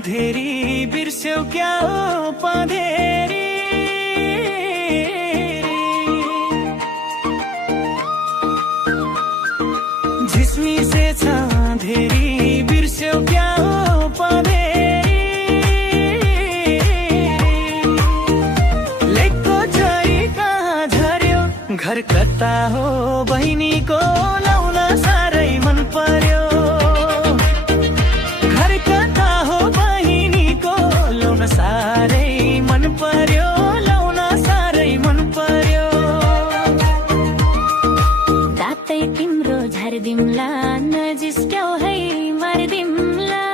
साँधेरी बिर्स्यौ क्या हो पँधेरी झिसमिसे साँधेरी बिर्स्यौ क्या हो पँधेरी लेकको झरी कहाँ झर्यो घर कता हो बहिनीको लाउन साह्रै मन पर्यो घर कता हो बहिनीको लाउन साह्रै मन पर्यो लाउन साह्रै मन पर्यो रातै तिम्रो झर्दिम्ला नजिस्क्याउ है मार्दिम्ला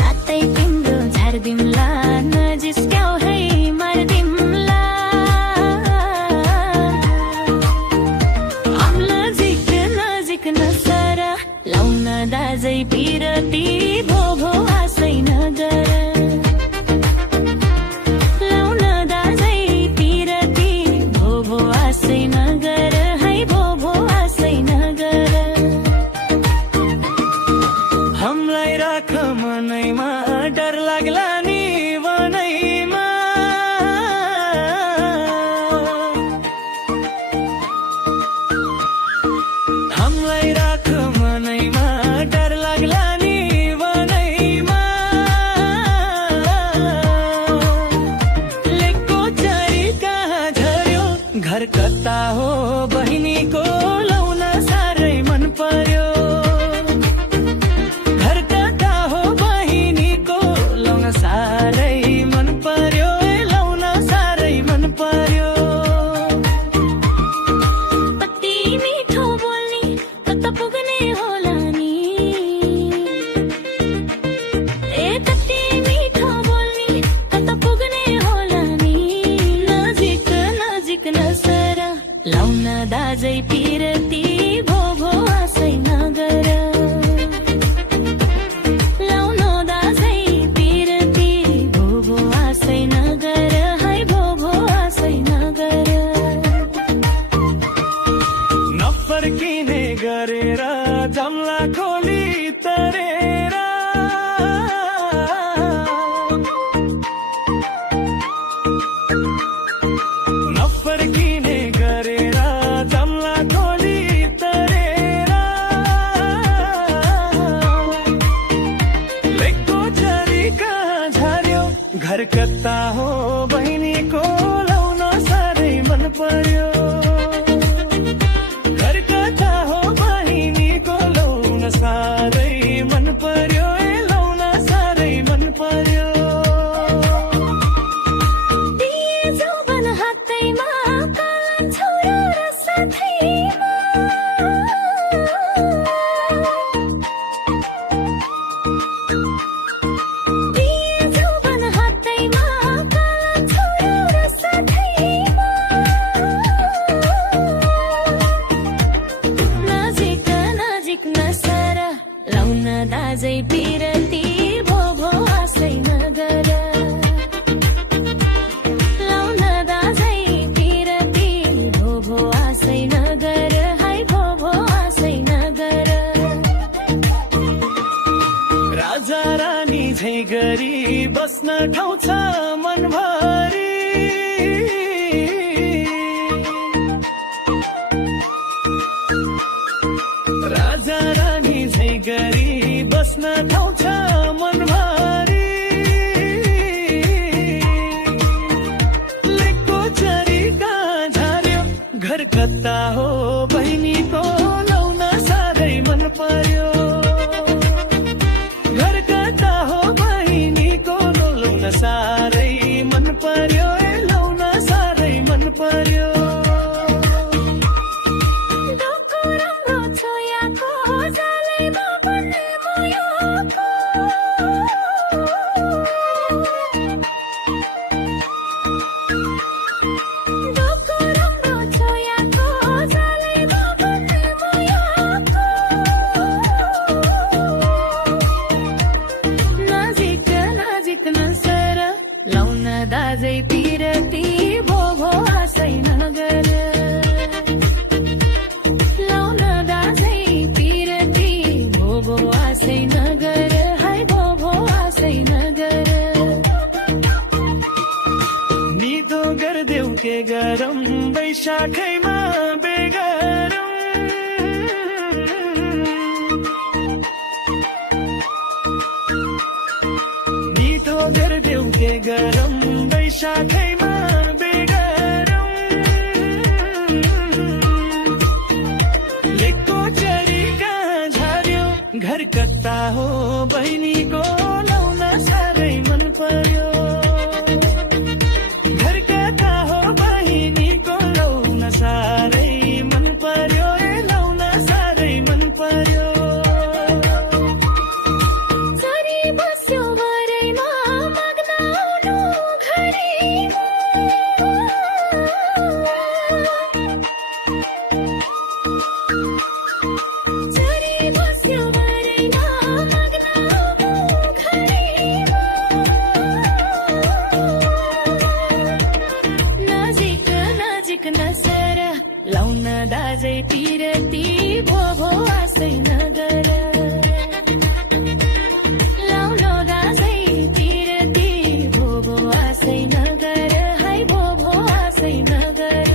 रातै तिम्रो झर्दिम्ला नजिस्क्याउ है मार्दिम्ला नजिक नजिक नसर लाउन दाजै पिरती भो भो आशै नगर मनैमा डर लाग्ला नि वनैमा हामीलाई राख मनैमा डर लाग्ला नि वनैमा लेकको झरी कहाँ झर्यो घर कता हो बहिनीको लाउन साह्रै मन पर्यो साह्रै मन पर्यो लाउन साह्रै मन पर्यो कति मिठो बोल्ने कता पुग्ने होला नि कति मिठो बोल्ने कता पुग्ने होला नि नजिक नजिक नसर लाउन दाजै पिरती भो भो आशै नगर फर्किने गरेर जम्ला खोली तरेर नफर्किने गरेर जम्ला खोली तरेर लेकको झरी कहाँ झर्यो घर कता हो बहिनीको लाउन साह्रै मन पर्यो साह्रै मन पर्यो लाउन साह्रै मन पर्यो दिए जौवन हातैमा काला छौरा र साथैमा दिए जौवन हातैमा काला छौरा र साथैमा नजिक नजिक नसर लाउन दाजै पिरती भो भो आशै नगर लाउन दाजै पिरती भो भो आशै नगर हाय भो भो आशै नगर राजा रानी झै गरी बस्न ठाउँ छ मनभरि राजा रानी झै गरी बस्न ठाउँ छ मनभरि लेकको झरी कहाँ झर्यो घर कता हो बहिनीको लाउन साह्रै मन पर्यो घर कता हो बहिनीको लाउन साह्रै मन पर्यो लाउन साह्रै मन पर्यो राम्रो छोयाको जालैमा बन्ने मोयोको आसै नगर हाय भो भो आसै नगर निदो गर्देऊ के गरम बैशाखैमा बेगरम निदो गर्देऊ के गरम बैशाखैमा बेगरम लेकको चरी कहाँ झर्यो घर कता हो बहिनीको लाउन साह्रै मन पर्यो घर कता हो बहिनीको लाउन साह्रै मन पर्यो लाउन साह्रै मन पर्यो चरी बस्यो वरैमा माग्न आउनु घरैमा चरी बस्यो वरैमा माग्न आउनु घरैमा नजिक नजिक नसर लाउन दाजै पिरती भो भो आसै नगर लाउन दाजै पिरती भो भो आसै नगर हाय भो भो आसै नगर